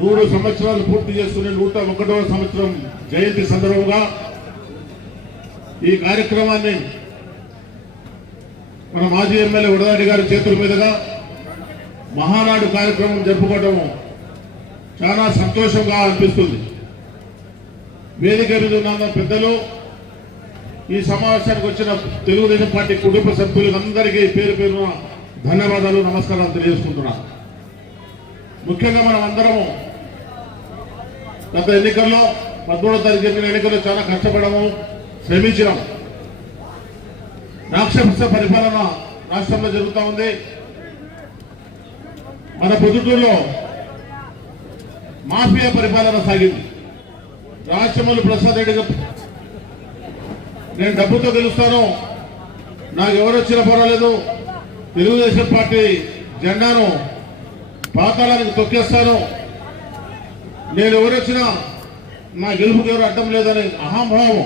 నూరు సంవత్సరాలు పూర్తి చేస్తున్న నూట ఒకటవ సంవత్సరం జయంతి సందర్భంగా ఈ కార్యక్రమాన్ని మన మాజీ ఎమ్మెల్యే ఉడదాడి గారి చేతుల మీదుగా మహానాడు కార్యక్రమం జరుపుకోవడం చాలా సంతోషంగా అనిపిస్తుంది. వేదిక మీద ఉన్న పెద్దలు ఈ సమావేశానికి వచ్చిన తెలుగుదేశం పార్టీ కుటుంబ సభ్యులందరికీ పేరు పేరున ధన్యవాదాలు నమస్కారాలు తెలియజేసుకుంటున్నాను. ముఖ్యంగా మనం అందరము గత ఎన్నికల్లో పదమూడో తారీఖు జరిగిన ఎన్నికల్లో చాలా కష్టపడము శ్రమించినాం. రాక్షస పరిపాలన రాష్ట్రంలో జరుగుతూ ఉంది. మన పొద్దుటూరులో మాఫియా పరిపాలన సాగింది. రాజమౌళి ప్రసాద్ రెడ్డి నేను డబ్బుతో గెలుస్తాను నాకు ఎవరు వచ్చినా పర్వాలేదు. తెలుగుదేశం పార్టీ జెండాను పాతాళానికి తొక్కేస్తాను. నేను ఎవరు వచ్చినా నా గెలుపుకి ఎవరు అడ్డం లేదని అహంభావం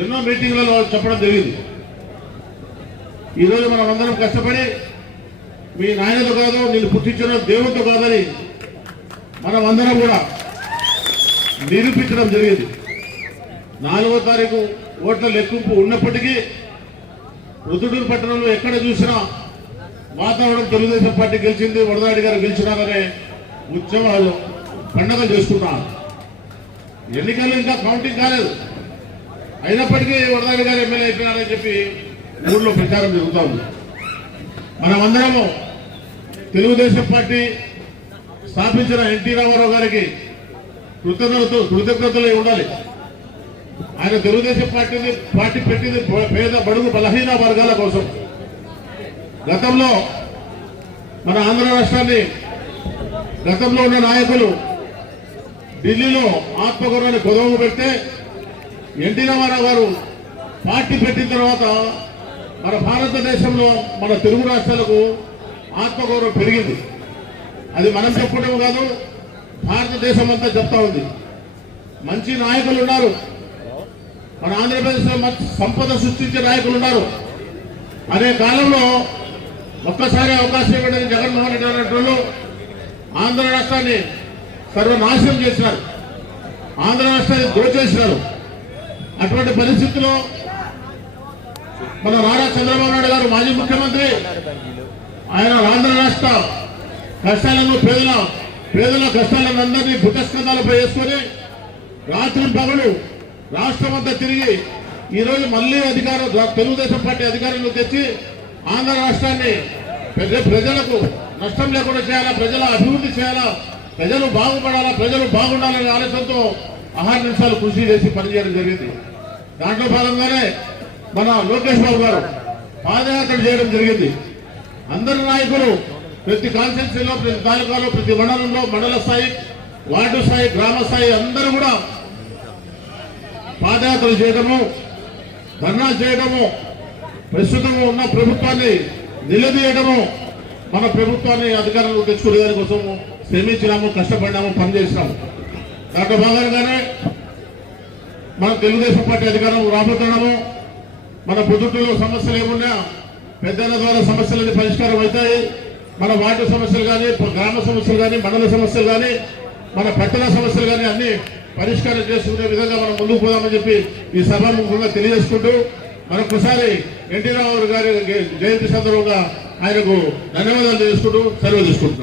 ఎన్నో మీటింగ్లలో చెప్పడం జరిగింది. ఈరోజు మనం అందరం కష్టపడి మీ నాయనతో కాదు నేను పుట్టించిన దేవుడితో కాదని మనం అందరం కూడా నిరూపించడం జరిగింది. నాలుగో తారీఖు ఓట్ల లెక్కింపు ఉన్నప్పటికీ రుద్దుడూరు పట్టణంలో ఎక్కడ చూసినా వాతావరణం తెలుగుదేశం పార్టీ గెలిచింది వరదాడి గారు గెలిచినారనే ఉత్సవాలు పండుగ చేసుకున్నారు ఎన్నికలు ఇంకా కౌంటింగ్ కాలేదు. అయినప్పటికీ వరదాడి గారు ఎమ్మెల్యే అయిపోయినారని చెప్పి ఊళ్ళో ప్రచారం జరుగుతూ ఉంది. మనమందరము తెలుగుదేశం పార్టీ స్థాపించిన ఎన్టీ రామారావు గారికి కృతజ్ఞతలు కృతజ్ఞతలు ఉండాలి. ఆయన తెలుగుదేశం పార్టీని పార్టీ పెట్టింది పేద బడుగు బలహీన వర్గాల కోసం. గతంలో మన ఆంధ్ర రాష్ట్రాన్ని గతంలో ఉన్న నాయకులు ఢిల్లీలో ఆత్మగౌరవాన్ని గొడవ పెడితే ఎన్టీ రామారావు గారు పార్టీ పెట్టిన తర్వాత మన భారతదేశంలో మన తెలుగు రాష్ట్రాలకు ఆత్మగౌరవం పెరిగింది. అది మనం చెప్పుకోవడం కాదు భారతదేశం అంతా చెప్తా ఉంది. మంచి నాయకులు ఉన్నారు. మన ఆంధ్రప్రదేశ్లో మంచి సంపద సృష్టించే నాయకులు ఉన్నారు. అనే కాలంలో ఒక్కసారి అవకాశం ఇవ్వడానికి జగన్మోహన్ రెడ్డి అన్నట్లు ఆంధ్ర రాష్ట్రాన్ని సర్వనాశనం చేసినారు. ఆంధ్ర రాష్ట్రాన్ని దోచేసినారు. అటువంటి పరిస్థితుల్లో మన నారా చంద్రబాబు నాయుడు గారు మాజీ ముఖ్యమంత్రి ఆయన ఆంధ్ర రాష్ట్ర కష్టాలను పేదల పేదల కష్టాలను అందరినీ భుతస్కంధాలపై వేసుకొని రాత్రి పగలు రాష్ట్రం అంతా తిరిగి ఈ రోజు మళ్ళీ అధికారం తెలుగుదేశం పార్టీ అధికారంలో తెచ్చి ఆంధ్ర రాష్ట్రాన్ని ప్రజలకు నష్టం లేకుండా చేయాలా ప్రజల అభివృద్ధి చేయాలా ప్రజలు బాగుపడాలా ప్రజలు బాగుండాలనే ఆలోచనతో ఆహార నిమిషాలు కృషి చేసి పనిచేయడం జరిగింది. దాంట్లో భాగంగానే మన లోకేష్ బాబు గారు పాదయాత్ర చేయడం జరిగింది. అందరి నాయకులు ప్రతి కాన్స్టిట్యూన్సీలో ప్రతి తాలూకాలో ప్రతి మండలంలో మండల స్థాయి వార్డు స్థాయి గ్రామ స్థాయి అందరూ కూడా పాదయాత్రలు చేయడము ధర్నాలు చేయడము ప్రస్తుతం ఉన్న ప్రభుత్వాన్ని నిలదీయడము మన ప్రభుత్వాన్ని అధికారంలో తెచ్చుకునే దానికోసము శ్రమించినాము కష్టపడినాము పనిచేసినాము. దాంట్లో భాగంగానే మన తెలుగుదేశం పార్టీ అధికారం రాబోతున్నాము. మన పొద్దుటూరులో సమస్యలు ఏమున్నా పెద్దల ద్వారా సమస్యలన్నీ పరిష్కారం అవుతాయి. మన వార్డు సమస్యలు కానీ గ్రామ సమస్యలు కానీ మండల సమస్యలు కానీ మన పట్టణ సమస్యలు కానీ అన్ని పరిష్కారం చేసుకునే విధంగా మనం ముందుకు పోదామని చెప్పి ఈ సభాముఖంగా తెలియజేసుకుంటూ మరొకసారి ఎన్టీ రామారావు గారి జయంతి సందర్భంగా ఆయనకు ధన్యవాదాలు తెలుసుకుంటూ సెలవు తీసుకుంటున్నాం.